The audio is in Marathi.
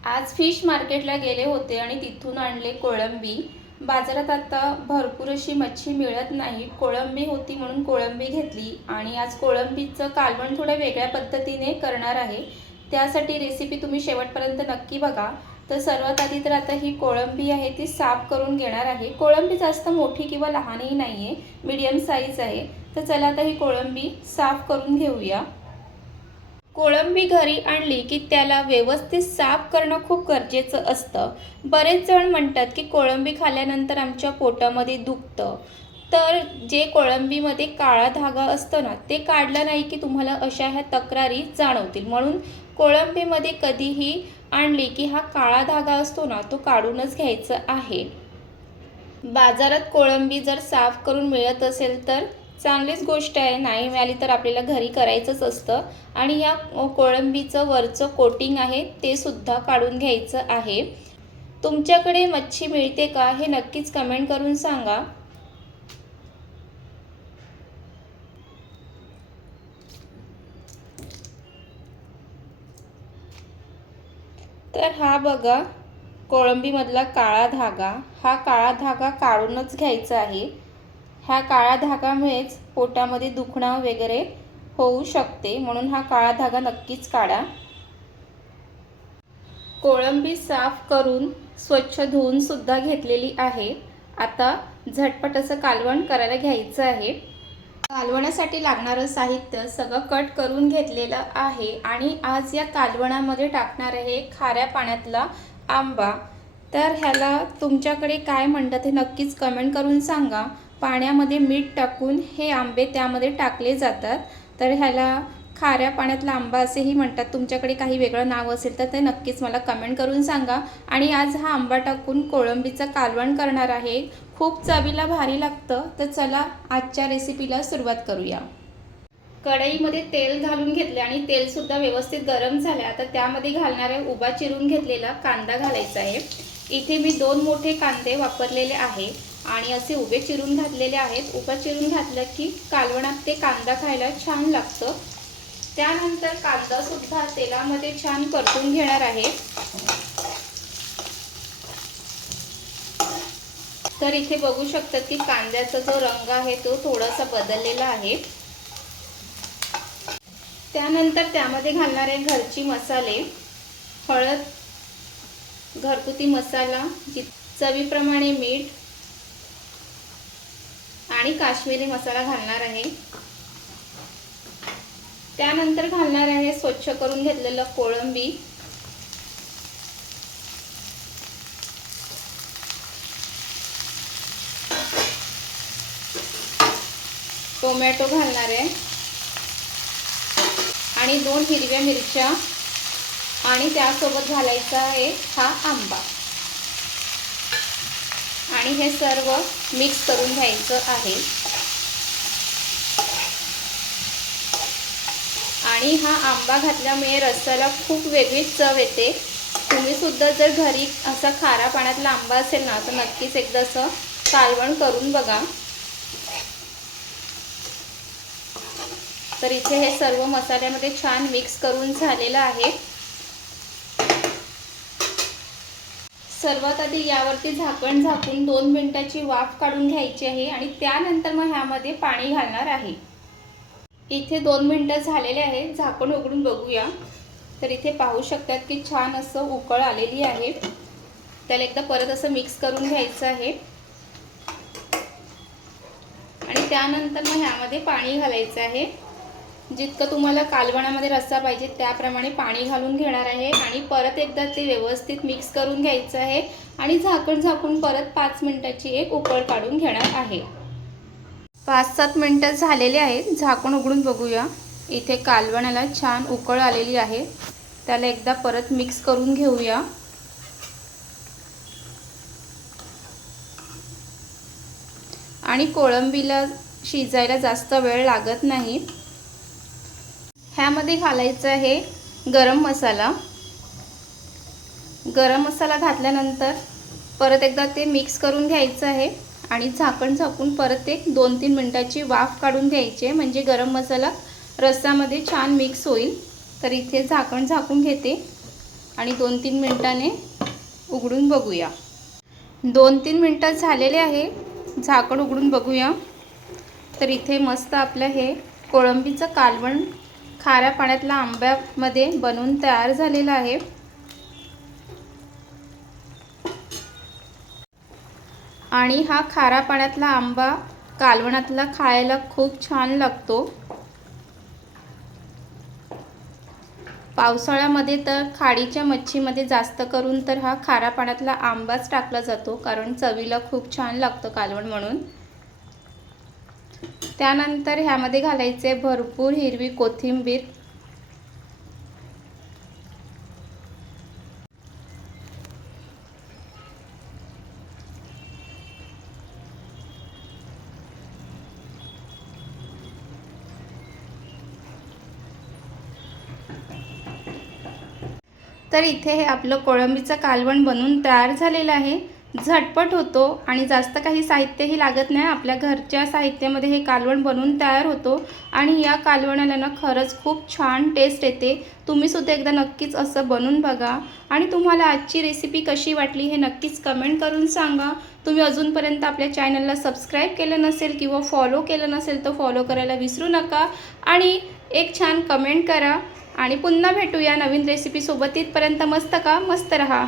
आज फिश मार्केटला गेले होते आणि तिथून आणले कोळंबी। बाजारात आता भरपूर अशी मच्छी मिळत नाही, कोळंबी होती म्हणून कोळंबी घेतली आणि आज कोळंबीचं कालवण थोड्या वेगळ्या पद्धतीने करणार आहे। त्यासाठी रेसिपी तुम्ही शेवटपर्यंत नक्की बघा। तर सर्वात आधी तर आता ही कोळंबी आहे ती साफ करून घेणार आहे। कोळंबी जास्त मोठी किंवा लहानही नाही आहे, मीडियम साईज आहे। तर चला आता ही कोळंबी साफ करून घेऊया। कोळंबी घरी आणली की त्याला व्यवस्थित साफ करणं खूप गरजेचं असतं। बरेच जण म्हणतात की कोळंबी खाल्ल्यानंतर आमच्या पोटामध्ये दुखतं। तर जे कोळंबीमध्ये काळा धागा असतो ना, ते काढलं नाही की तुम्हाला अशा ह्या तक्रारी जाणवतील। म्हणून कोळंबीमध्ये कधीही आणली की हा काळा धागा असतो ना, तो काढूनच घ्यायचा आहे। बाजारात कोळंबी जर साफ करून मिळत असेल तर चांगलीच गोष्ट आहे, नाही मिळाली तर आपल्याला घरी करायचंच असतं। आणि या कोळंबीचं वरचं कोटिंग आहे ते सुद्धा काढून घ्यायचं आहे। तुमच्याकडे मच्छी मिळते का हे नक्कीच कमेंट करून सांगा। तर हा बघा कोळंबीमधला काळा धागा, हा काळा धागा काढूनच घ्यायचा आहे। ह्या काळा धागामुळेच पोटामध्ये दुखणं वगैरे होऊ शकते, म्हणून हा काळा धागा नक्कीच काढा। कोळंबी साफ करून स्वच्छ धुवून सुद्धा घेतलेली आहे। आता झटपट असं कालवण करायला घ्यायचं आहे। कालवणासाठी लागणारं साहित्य सगळं कट करून घेतलेलं आहे आणि आज या कालवणामध्ये टाकणार आहे खाऱ्या पाण्यातला आंबा। तर ह्याला तुमच्याकडे काय म्हणतात हे नक्कीच कमेंट करून सांगा। पाण्यामध्ये मीठ टाकून हे आंबे त्यामध्ये टाकले जातात। तर ह्याला खाऱ्या पाण्यातला आंबा असेही म्हणतात। तुमच्याकडे काही वेगळं नाव असेल तर ते नक्कीच मला कमेंट करून सांगा। आणि आज हा आंबा टाकून कोळंबीचं कालवण करणार आहे, खूप चवीला भारी लागतं। तर चला आजच्या रेसिपीला सुरुवात करूया। कढईमध्ये तेल घालून घेतले आणि तेल सुद्धा व्यवस्थित गरम झाले। आता त्यामध्ये घालणारे उभा चिरून घेतलेला कांदा घालायचा आहे। इथे मी 2 मोठे कांदे वापरलेले आहे आणि असे उभे चिरून घातलेले आहेत। उभा चिरून घातलं की कालवणात ते कांदा खायला छान लागतं। त्यानंतर कांदा सुद्धा तेलामध्ये छान परतून घेणार आहे। तर इथे बघू शकतात की कांद्याचा जो रंग आहे तो थोडासा बदललेला आहे। त्यानंतर त्यामध्ये घालणारे घरची मसाले, हळद, घरगुती मसाला, चवीप्रमाणे मीठ आणि काश्मीरी मसाला घालणार आहे। त्यानंतर घालणार आहे स्वच्छ करून घेतलेलं कोळंबी, टोमॅटो घालणार आहे आणि 2 हिरव्या मिरच्या आणि त्यासोबत घालायचा आहे हा आंबा आणि हे सर्व मिक्स करून घ्यायचं आहे। आणि हा आंबा घातल्यामुळे रस्स्याला खूप वेगळीच चव येते। तुम्ही सुद्धा जर घरी असा खारा पाण्यातला आंबा असेल ना, तर नक्कीच एकदा असं कालवण करून बघा। तर इथे हे सर्व मसाल्यामध्ये छान मिक्स करून झालेलं आहे। सर्वात आधी यावरती झाकण झाकून 2 मिनिटाची वाफ काढून घ्यायची आहे आणि त्यानंतर मग ह्यामध्ये पाणी घालणार आहे। इथे 2 मिनिटं झालेले आहे, झाकण उघडून बघूया। तर इथे पाहू शकतात की छान असं उकळ आलेली आहे। त्याला एकदा परत असं मिक्स करून घ्यायचं आहे आणि त्यानंतर मग ह्यामध्ये पाणी घालायचं आहे। जितकं तुम्हाला कालवणामध्ये रस्सा पाहिजे त्याप्रमाणे पाणी घालून घेणार आहे आणि परत एकदा ते व्यवस्थित मिक्स करून घ्यायचं आहे आणि झाकण झाकून परत 5 मिनिटाची एक उकळ काढून घेणार आहे। 5-7 मिनिटं झालेले आहेत, झाकण उघडून बघूया। इथे कालवणाला छान उकळ आलेली आहे। त्याला एकदा परत मिक्स करून घेऊया। आणि कोळंबीला शिजायला जास्त वेळ लागत नाही। ह्यामध्ये घालायचं आहे गरम मसाला। गरम मसाला घातल्यानंतर परत एकदा ते मिक्स करून घ्यायचं आहे आणि झाकण झाकून परत एक 2-3 मिनिटाची वाफ काढून घ्यायची आहे, म्हणजे गरम मसाला रस्स्यामध्ये छान मिक्स होईल। तर इथे झाकण झाकून घेते आणि 2-3 मिनिटांनी उघडून बघूया. 2-3 मिनिटं झालेले आहे. झाकण उघडून बघूया. तर इथे मस्त आपलं हे कोळंबीचं कालवण खाऱ्या पाण्यातल्या आंब्यामध्ये बनवून तयार झालेलं आहे. आणि हा खाऱ्या पाण्यातला आंबा कालवणातला खायला खूप छान लागतो. पावसाळ्यामध्ये तर खाडीच्या मच्छीमध्ये जास्त करून तर हा खाऱ्या पाण्यातला आंबाच टाकला जातो, कारण चवीला खूप छान लागतं कालवण म्हणून. त्यानंतर ह्यामध्ये घालायचे भरपूर हिरवी कोथिंबीर. तर इथे हे आपलं कोळंबीचं कालवण बनवून तयार झालेलं आहे. झटपट होतो आणि जास्त काही साहित्यही लागत नाही. आपल्या घरच्या साहित्यामध्ये हे कालवण बनवून तयार होतो आणि या कालवणाला ना खरंच खूप छान टेस्ट येते. तुम्हीसुद्धा एकदा नक्कीच असं बनवून बघा. आणि तुम्हाला आजची रेसिपी कशी वाटली हे नक्कीच कमेंट करून सांगा. तुम्ही अजूनपर्यंत आपल्या चॅनलला सबस्क्राईब केलं नसेल किंवा फॉलो केलं नसेल तर फॉलो करायला विसरू नका आणि एक छान कमेंट करा. आणि पुन्हा भेटूया नवीन रेसिपीसोबत. तिथपर्यंत मस्त रहा.